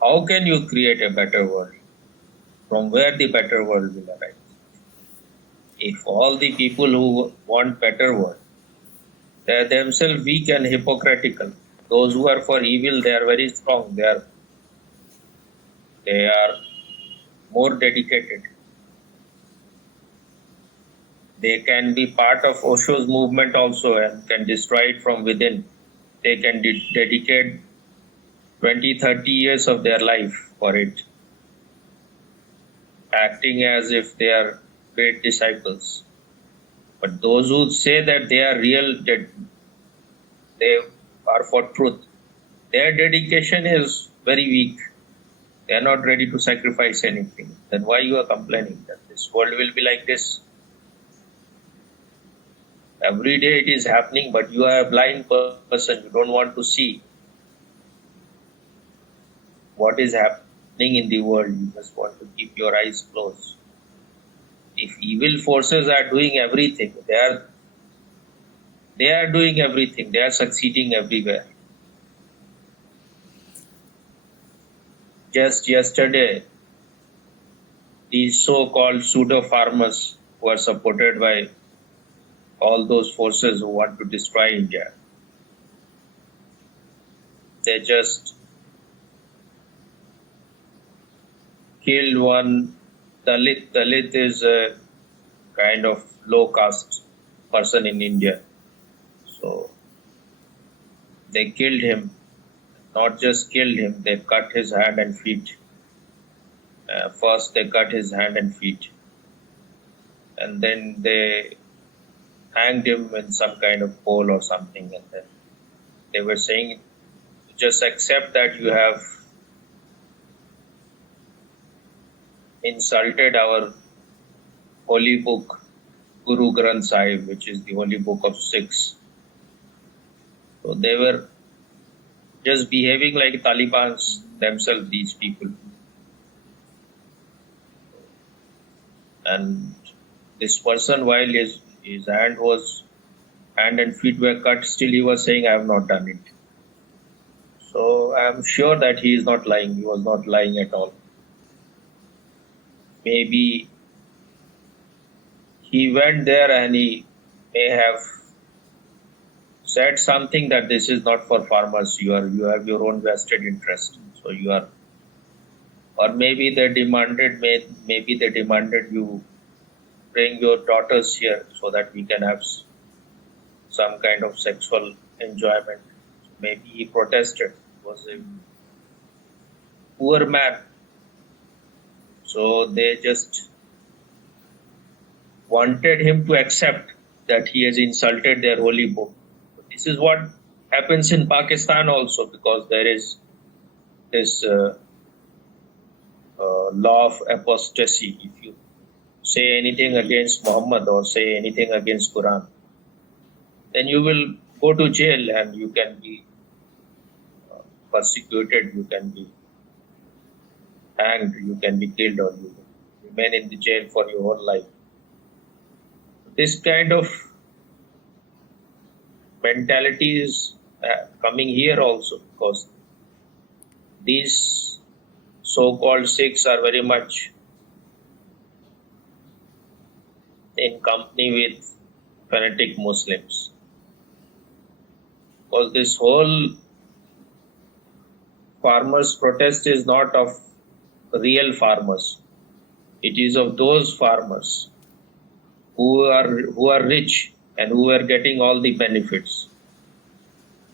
how can you create a better world? From where the better world will arise? If all the people who want better world, they are themselves weak and hypocritical. Those who are for evil, they are very strong. They are more dedicated. They can be part of Osho's movement also and can destroy it from within. They can dedicate 20, 30 years of their life for it, acting as if they are great disciples. But those who say that they are real, that they are for truth, their dedication is very weak. They are not ready to sacrifice anything. Then why you are complaining that this world will be like this? Every day it is happening, but you are a blind person. You don't want to see what is happening in the world. You just want to keep your eyes closed. If evil forces are doing everything, they are doing everything. They are succeeding everywhere. Just yesterday, these so-called pseudo farmers who are supported by all those forces who want to destroy India, they just killed one Dalit. Dalit is a kind of low caste person in India. So they killed him. Not just killed him, they cut his hand and feet. First they cut his hand and feet, and then they hanged him in some kind of pole or something, and then they were saying, just accept that you have insulted our holy book, Guru Granth Sahib, which is the holy book of Sikhs. So they were just behaving like Talibans themselves, these people. And this person, while his hand and feet were cut, still he was saying, I have not done it. So I am sure that he is not lying. He was not lying at all. Maybe he went there and he may have said something that this is not for farmers. You have your own vested interest. So you are, or maybe they demanded you bring your daughters here so that we can have some kind of sexual enjoyment. So maybe he protested. He was a poor man. So they just wanted him to accept that he has insulted their holy book. This is what happens in Pakistan also, because there is this law of apostasy. If you say anything against Muhammad or say anything against Quran, then you will go to jail and you can be persecuted, you can be hanged, you can be killed, or you remain in the jail for your whole life. This kind of mentality is coming here also, because these so-called Sikhs are very much in company with fanatic Muslims. Because this whole farmers' protest is not of real farmers. It is of those farmers who are rich and who are getting all the benefits,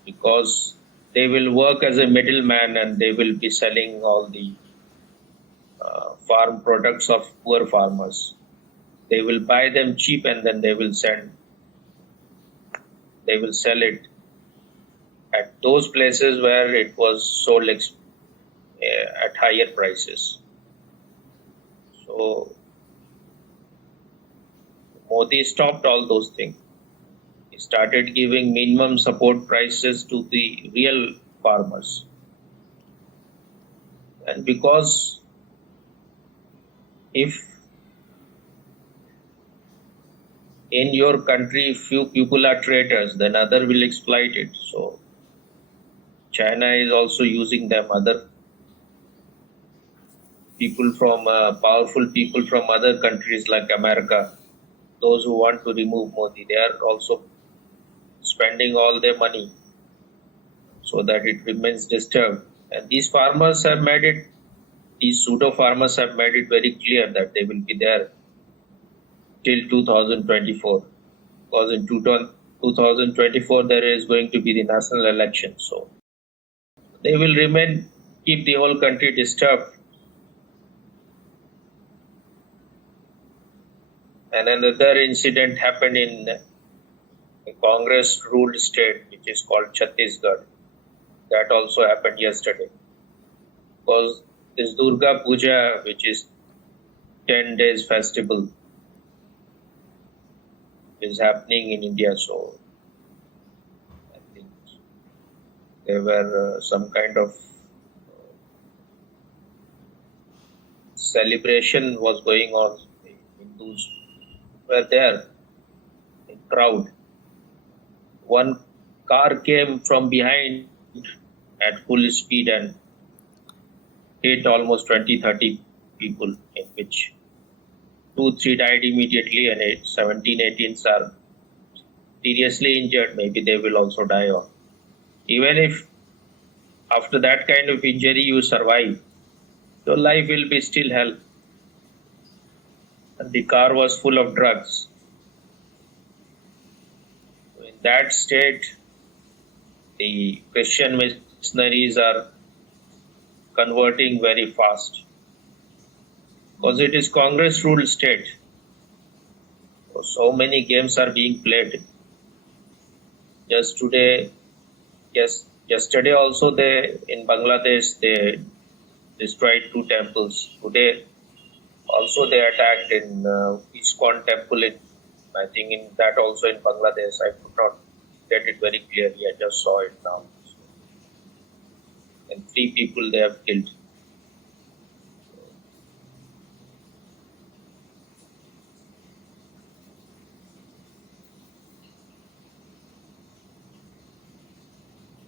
because they will work as a middleman and they will be selling all the farm products of poor farmers. They will buy them cheap and then they will sell it at those places where it was sold at higher prices. So Modi stopped all those things. He started giving minimum support prices to the real farmers. And because if in your country few people are traitors, then other will exploit it. So China is also using them. Other people from powerful people from other countries like America, those who want to remove Modi, they are also spending all their money so that it remains disturbed. And these farmers have made it, these pseudo farmers have made it very clear that they will be there till 2024. Because in 2024 there is going to be the national election. So they will remain, keep the whole country disturbed. And another incident happened in a Congress ruled state which is called Chhattisgarh. That also happened yesterday. Because this Durga Puja, which is 10 days festival, is happening in India. So I think there were some kind of celebration was going on. Hindus were there in crowd. One car came from behind at full speed and hit almost 20-30 people, in which 2-3 died immediately and 17-18 are seriously injured. Maybe they will also die. Or even if after that kind of injury you survive, your life will be still hell. And the car was full of drugs. So in that state, the Christian missionaries are converting very fast because it is Congress ruled state. So many games are being played. Just today, yesterday also they in Bangladesh they destroyed 2 temples. Today also they attacked in ISKCON temple in, I think in that also in Bangladesh. I could not get it very clearly. I just saw it now. And 3 people they have killed.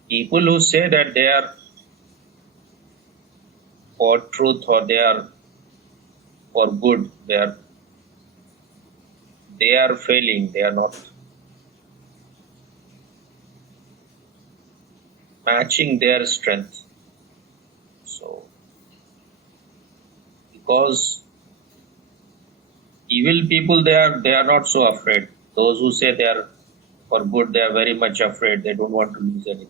People who say that they are for truth or they are for good, they are failing. They are not matching their strength. So, because evil people they are not so afraid. Those who say they are for good, they are very much afraid. They don't want to lose anything.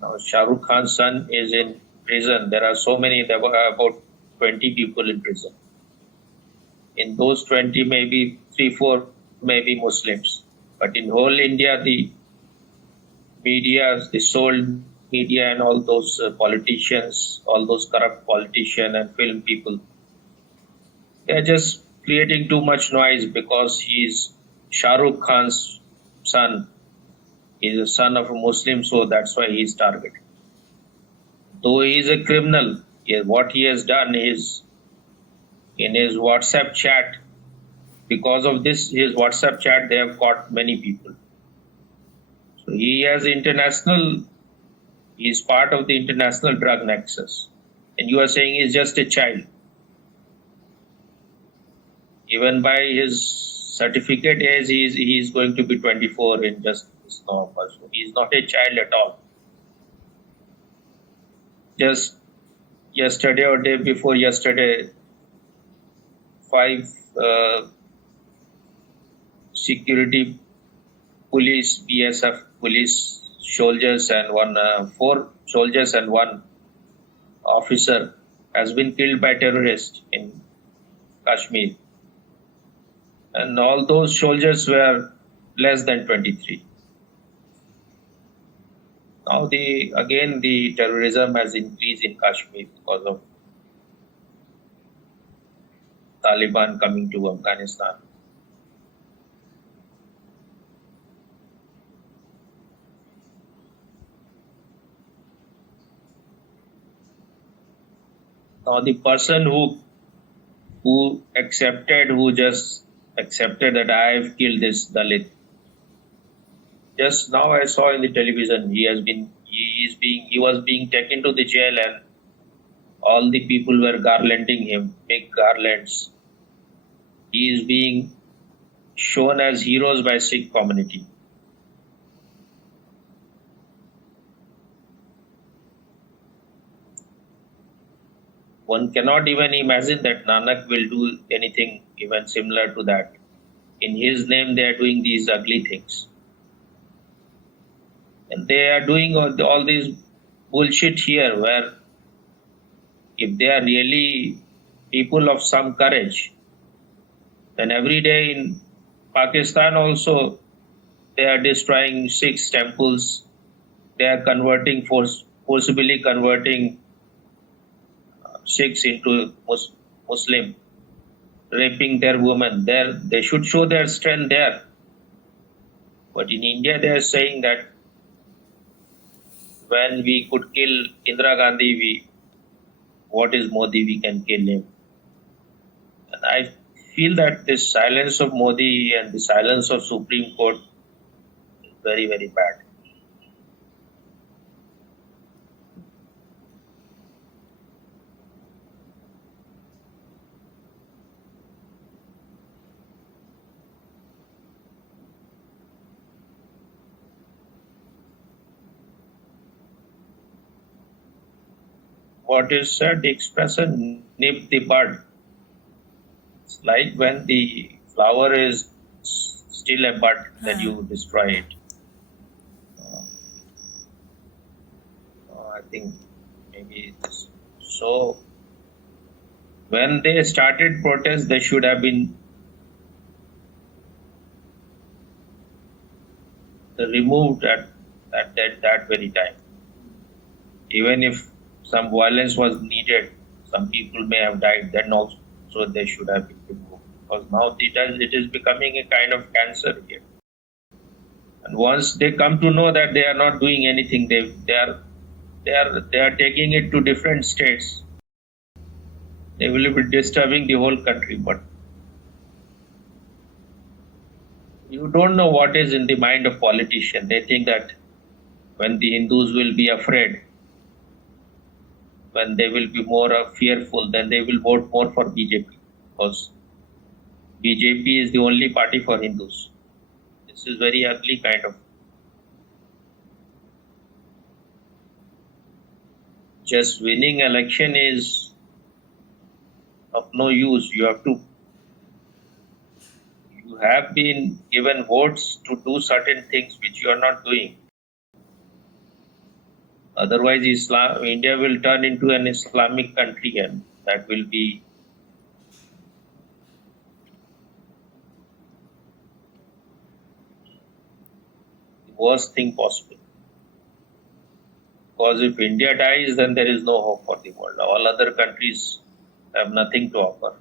Now, Shah Rukh Khan's son is in prison. There are so many. There were about 20 people in prison. In those 20, maybe 3-4 maybe Muslims. But in whole India, the media, the sold media and all those politicians, all those corrupt politicians and film people, they are just creating too much noise because he is Shah Rukh Khan's son. He is a son of a Muslim, so that's why he is targeted. Though he is a criminal, what he has done is in his WhatsApp chat, because of this, his WhatsApp chat, they have caught many people. So he has international, he is part of the international drug nexus. And you are saying he is just a child. Even by his certificate age, he is going to be 24 in just this November. So he is not a child at all. Just yesterday or day before yesterday, 5 security police, BSF police soldiers and 4 soldiers and 1 officer has been killed by terrorists in Kashmir. And all those soldiers were less than 23. Now the terrorism has increased in Kashmir because of Taliban coming to Afghanistan. Now the person who who just accepted that I have killed this Dalit. Just now I saw in the television he was being taken to the jail and all the people were garlanding him, big garlands. He is being shown as heroes by Sikh community. One cannot even imagine that Nanak will do anything even similar to that. In his name, they are doing these ugly things. And they are doing all this bullshit here where if they are really people of some courage, then every day in Pakistan also they are destroying Sikh temples. They are forcibly converting Sikhs into Muslim, raping their women. They should show their strength there. But in India, they are saying that when we could kill Indira Gandhi, what is Modi? We can kill him. And I feel that this silence of Modi and the silence of Supreme Court is very, very bad. What is said, the expression nip the bud. It's like when the flower is still a bud, then you destroy it. I think maybe it's so. When they started protest, they should have been removed at that very time. Even if some violence was needed, some people may have died, then also they should have been removed. Because now it is becoming a kind of cancer here. And once they come to know that they are not doing anything, they are taking it to different states. They will be disturbing the whole country. But you don't know what is in the mind of politicians. They think that when the Hindus will be afraid, when they will be more fearful, then they will vote more for BJP, because BJP is the only party for Hindus. This is very ugly kind of. Just winning election is of no use. You have been given votes to do certain things which you are not doing. Otherwise, India will turn into an Islamic country, and that will be the worst thing possible. Because if India dies, then there is no hope for the world. All other countries have nothing to offer.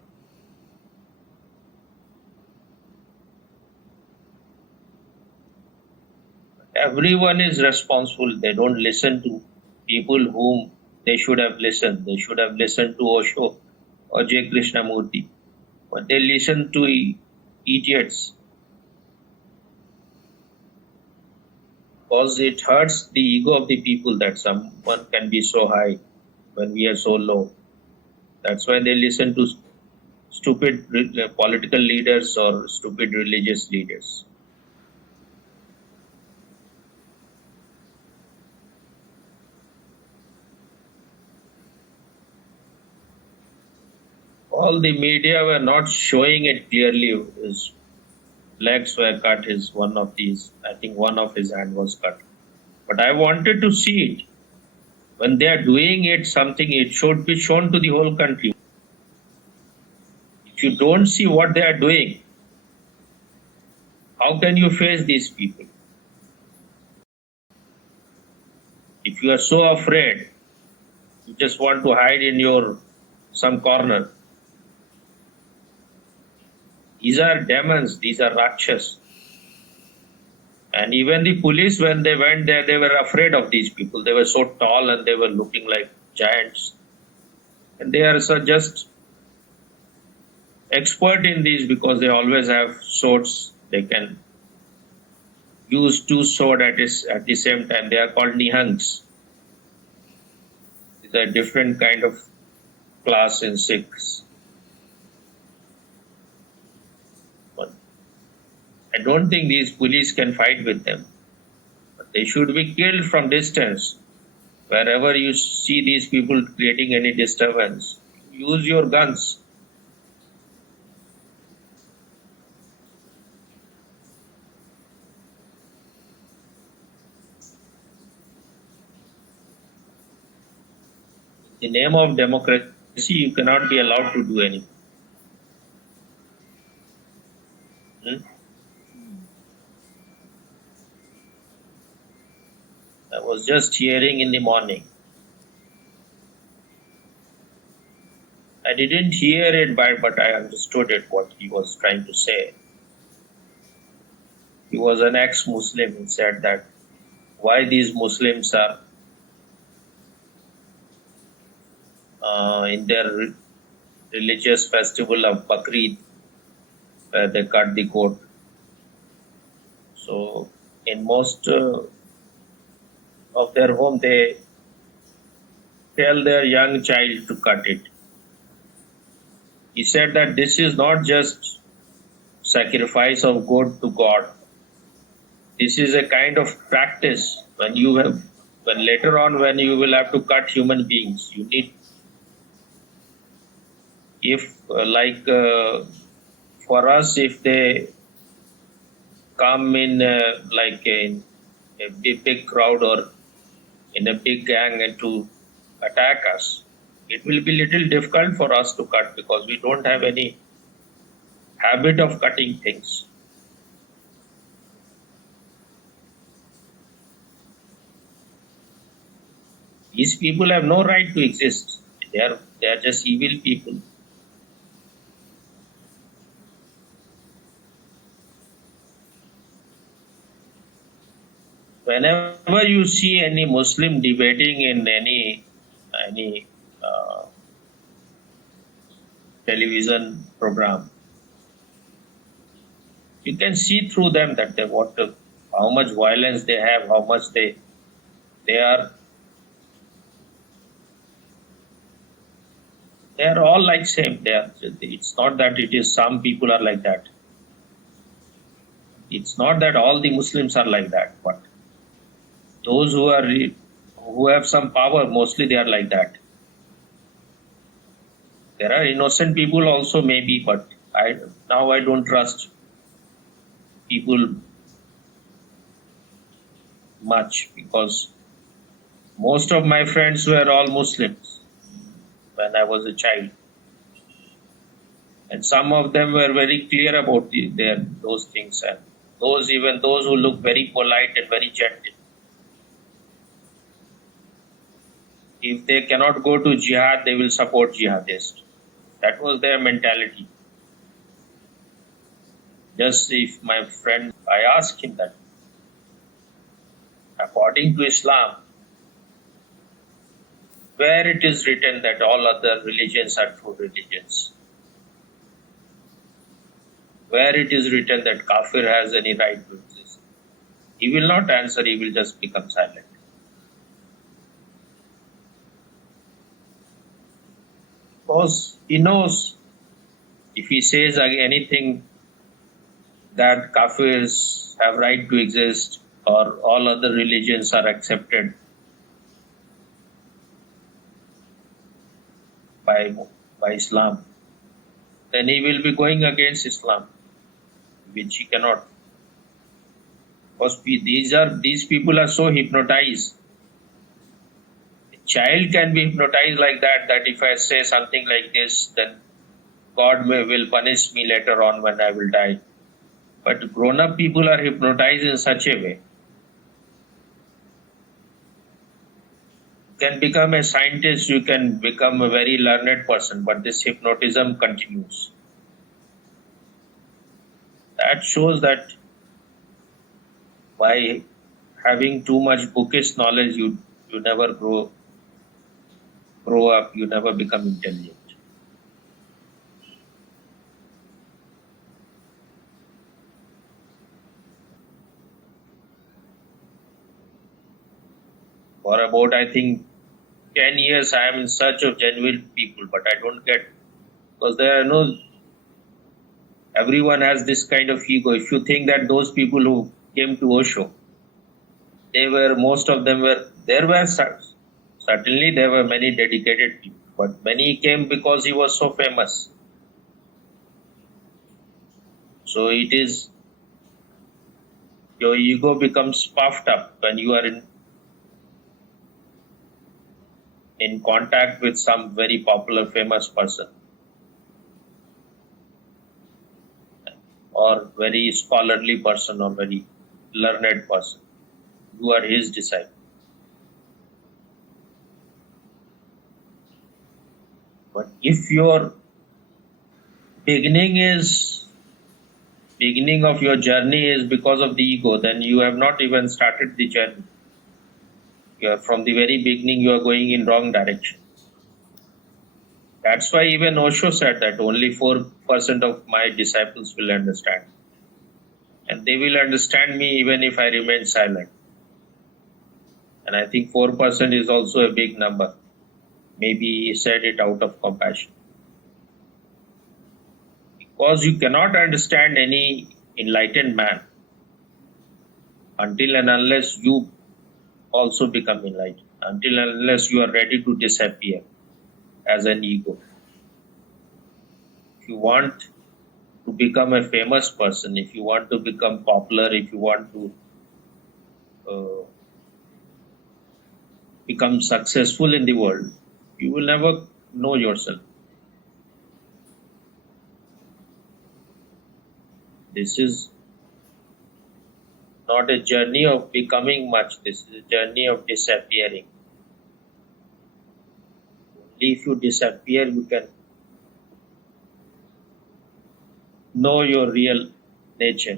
Everyone is responsible. They don't listen to people whom they should have listened. They should have listened to Osho or J. Krishnamurti. But they listen to idiots. Because it hurts the ego of the people that someone can be so high when we are so low. That's why they listen to stupid political leaders or stupid religious leaders. All the media were not showing it clearly. His legs were cut. I think one of his hand was cut. But I wanted to see it. When they are doing it, it should be shown to the whole country. If you don't see what they are doing, how can you face these people? If you are so afraid, you just want to hide in some corner. These are demons, these are Rakshas. And even the police, when they went there, they were afraid of these people. They were so tall and they were looking like giants. And they are just expert in these because they always have swords. They can use two swords at the same time. They are called Nihangs. It's a different kind of class in Sikhs. But I don't think these police can fight with them. But they should be killed from distance. Wherever you see these people creating any disturbance, use your guns. In the name of democracy, you cannot be allowed to do anything. I was just hearing in the morning. I didn't hear it, but I understood it, what he was trying to say. He was an ex-Muslim. He said that why these Muslims are in their religious festival of Bakrid, where they cut the goat. So in most of their home, they tell their young child to cut it. He said that this is not just sacrifice of goat to God. This is a kind of practice when later on when you will have to cut human beings, you need, if for us, if they come in like in a big crowd or in a big gang and to attack us, it will be little difficult for us to cut because we don't have any habit of cutting things. These people have no right to exist. They are just evil people. Whenever you see any Muslim debating in any television program, you can see through them that how much violence they have, how much they are all like same. It's not that it is some people are like that. It's not that all the Muslims are like that, but those who have some power, mostly they are like that. There are innocent people also maybe, but I don't trust people much because most of my friends were all Muslims when I was a child, and some of them were very clear about those things, and those who look very polite and very gentle. If they cannot go to jihad, they will support jihadists. That was their mentality. Just if my friend, I asked him that, according to Islam, where it is written that all other religions are true religions, where it is written that kafir has any right to exist, he will not answer, he will just become silent. Because he knows if he says anything that kafirs have right to exist or all other religions are accepted by Islam, then he will be going against Islam, which he cannot. Because these people are so hypnotized. A child can be hypnotized like that if I say something like this, then God will punish me later on when I will die. But grown-up people are hypnotized in such a way. You can become a scientist, you can become a very learned person, but this hypnotism continues. That shows that by having too much bookish knowledge, you never grow up, you never become intelligent. For about, I think, 10 years, I am in search of genuine people, but I don't get, because there are no, everyone has this kind of ego. If you think that those people who came to Osho, most of them were, certainly there were many dedicated people, but many came because he was so famous. So it is, your ego becomes puffed up when you are in contact with some very popular, famous person or very scholarly person or very learned person. You are his disciple. But if your beginning of your journey is because of the ego, then you have not even started the journey. From the very beginning, you are going in wrong direction. That's why even Osho said that only 4% of my disciples will understand. And they will understand me even if I remain silent. And I think 4% is also a big number. Maybe he said it out of compassion. Because you cannot understand any enlightened man until and unless you also become enlightened, until and unless you are ready to disappear as an ego. If you want to become a famous person, if you want to become popular, if you want to become successful in the world, you will never know yourself. This is not a journey of becoming much, this is a journey of disappearing. Only if you disappear, you can know your real nature.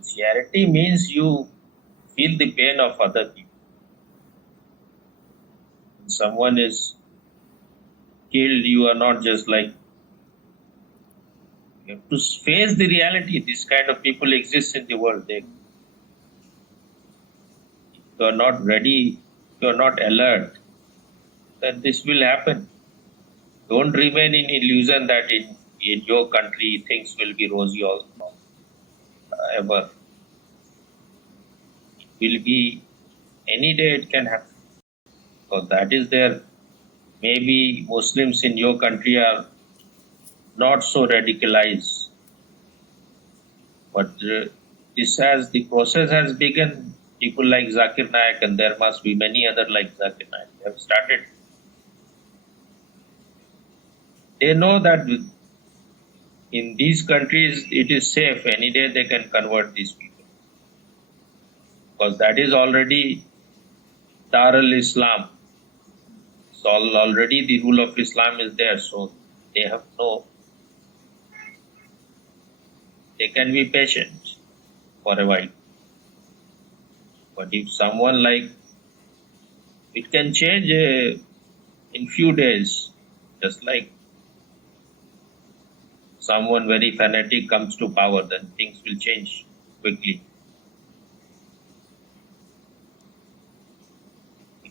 Sincerity means you feel the pain of other people. When someone is killed, you are not just like, you have to face the reality. This kind of people exist in the world. If you are not ready, you are not alert, then this will happen. Don't remain in illusion that in your country things will be rosy all ever. It will be, any day it can happen. So that is there. Maybe Muslims in your country are not so radicalized, but the process has begun. People like Zakir Naik, and there must be many other like Zakir Naik, they have started. They know that in these countries it is safe. Any day they can convert these people, because that is already Dar al-Islam. So already the rule of Islam is there. So they can be patient for a while. But if someone like, it can change in few days, just like someone very fanatic comes to power, then things will change quickly.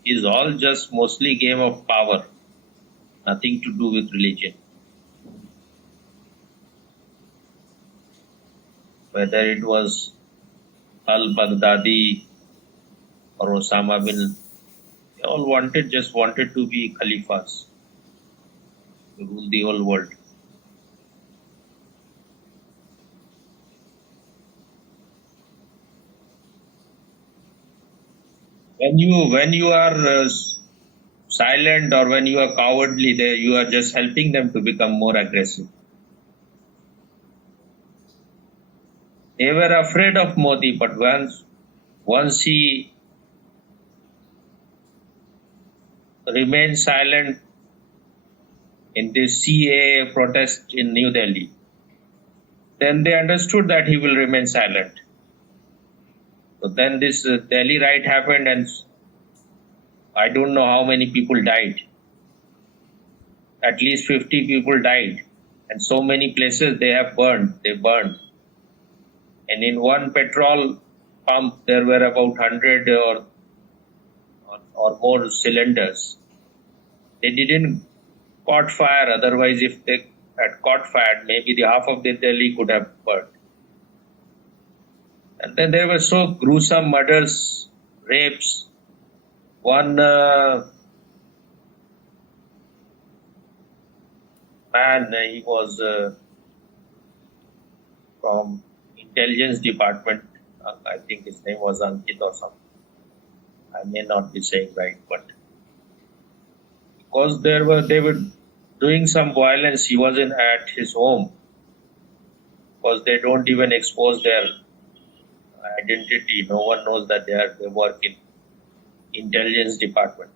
It is all just mostly game of power, nothing to do with religion. Whether it was al-Baghdadi or Osama bin, they all just wanted to be Khalifas, to rule the whole world. When you are silent or when you are cowardly, you are just helping them to become more aggressive. They were afraid of Modi, but once he remained silent in this CAA protest in New Delhi, then they understood that he will remain silent. So then this Delhi riot happened, and I don't know how many people died. At least 50 people died, and so many places they burned. and in one petrol pump there were about 100 or more cylinders. They didn't caught fire, otherwise if they had caught fire, maybe the half of the Delhi could have burned. And then there were so gruesome murders, rapes. One man, he was from intelligence department. I think his name was Ankit or something. I may not be saying right, but because they were doing some violence, he was in at his home, because they don't even expose their identity. No one knows that they work in intelligence department.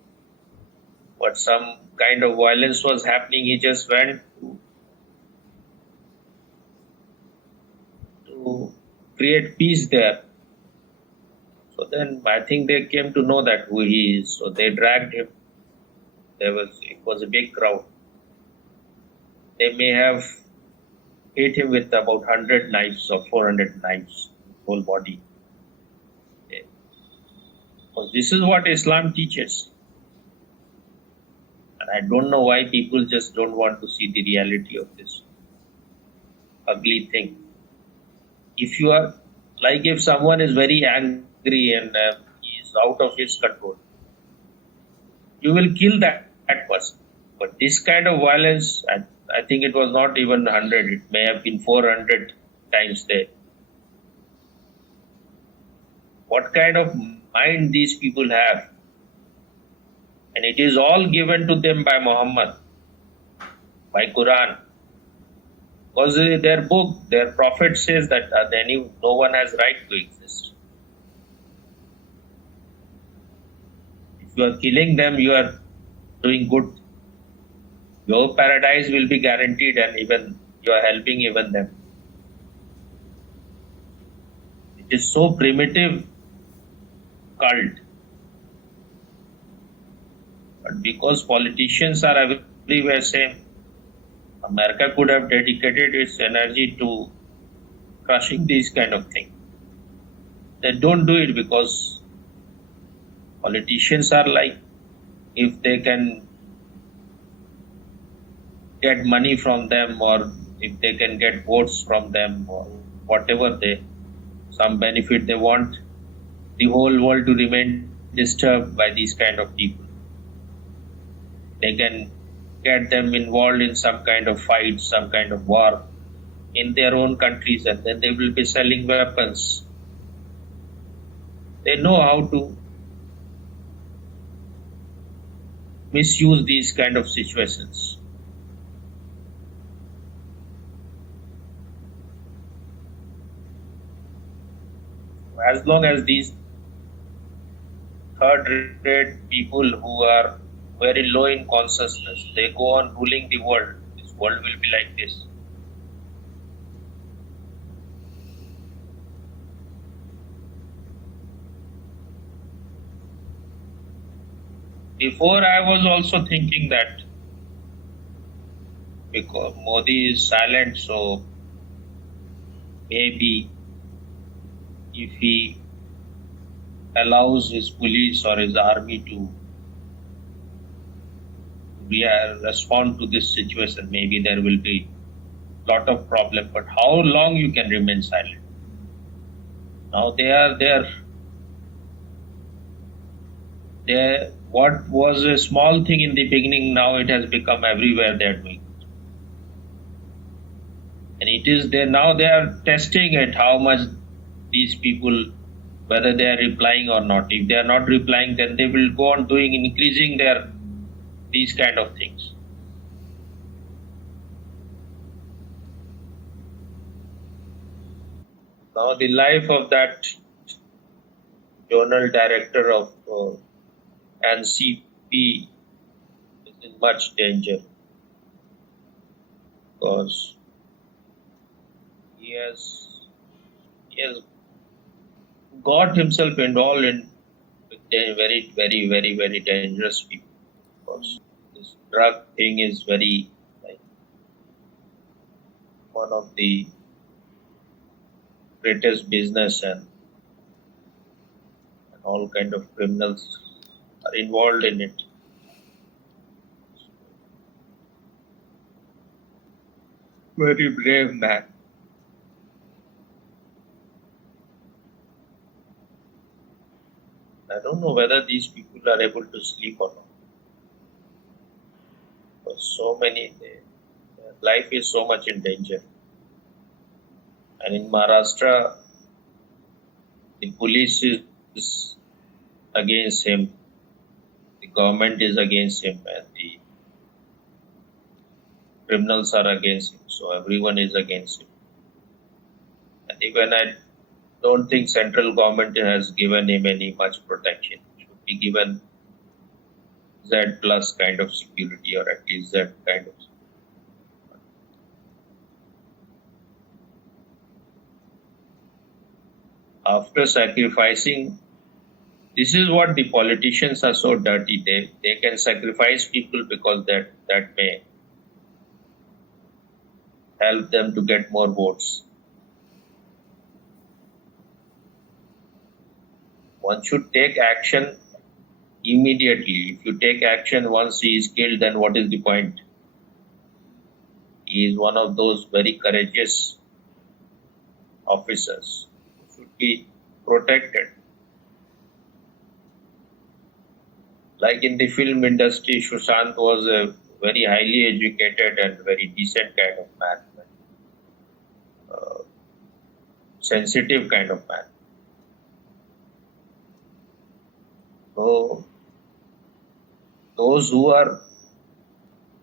But some kind of violence was happening. He just went to create peace there. So then I think they came to know that who he is. So they dragged him. It was a big crowd. They may have hit him with about 100 knives or 400 knives, whole body. Because this is what Islam teaches. And I don't know why people just don't want to see the reality of this ugly thing. If you are, like if someone is very angry and he is out of his control, you will kill that person. But this kind of violence, I think it was not even 100, it may have been 400 times there. What kind of mind these people have? And it is all given to them by Muhammad, by Quran. Because their book, their prophet says that no one has right to exist. If you are killing them, you are doing good. Your paradise will be guaranteed, and even you are helping even them. It is so primitive cult. But because politicians are everywhere same, America could have dedicated its energy to crushing these kind of things. They don't do it because politicians are like, if they can get money from them, or if they can get votes from them, or whatever some benefit they want, the whole world to remain disturbed by these kind of people. They can get them involved in some kind of fight, some kind of war in their own countries, and then they will be selling weapons. They know how to misuse these kind of situations. As long as these third-rate people who are very low in consciousness, they go on ruling the world, this world will be like this. Before I was also thinking that because Modi is silent, so maybe if he allows his police or his army to respond to this situation, maybe there will be lot of problem. But how long you can remain silent? Now they are there. What was a small thing in the beginning, now it has become everywhere they are doing. And it is there now, they are testing it, how much these people, whether they are replying or not. If they are not replying, then they will go on doing, increasing these kind of things. Now the life of that journal director of NCP is in much danger, because he has got himself involved in with very, very, very, very dangerous people. Because this drug thing is very, like, one of the greatest business, and all kind of criminals are involved in it. Very brave man. I don't know whether these people are able to sleep or not. For so many, their life is so much in danger. And in Maharashtra, the police is against him, the government is against him, and the criminals are against him. So everyone is against him. And even I don't think central government has given him any much protection. Should be given Z plus kind of security, or at least Z kind of. After sacrificing, this is what the politicians are so dirty. They can sacrifice people because that may help them to get more votes. One should take action immediately. If you take action once he is killed, then what is the point? He is one of those very courageous officers who should be protected. Like in the film industry, Sushant was a very highly educated and very decent kind of man, sensitive kind of man. So those who are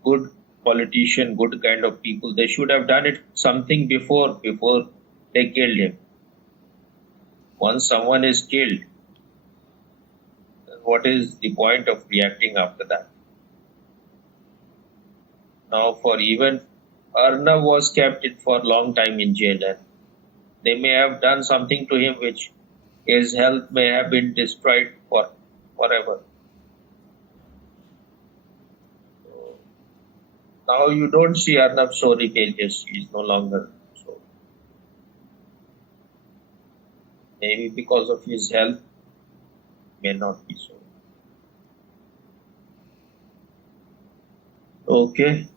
good politician, good kind of people, they should have done it something before they killed him. Once someone is killed, what is the point of reacting after that? Now, for even Arnav was kept it for a long time in jail, and they may have done something to him which his health may have been destroyed for forever. So now you don't see Arnav so rebellious. He is no longer so. Maybe because of his health, may not be so. Okay.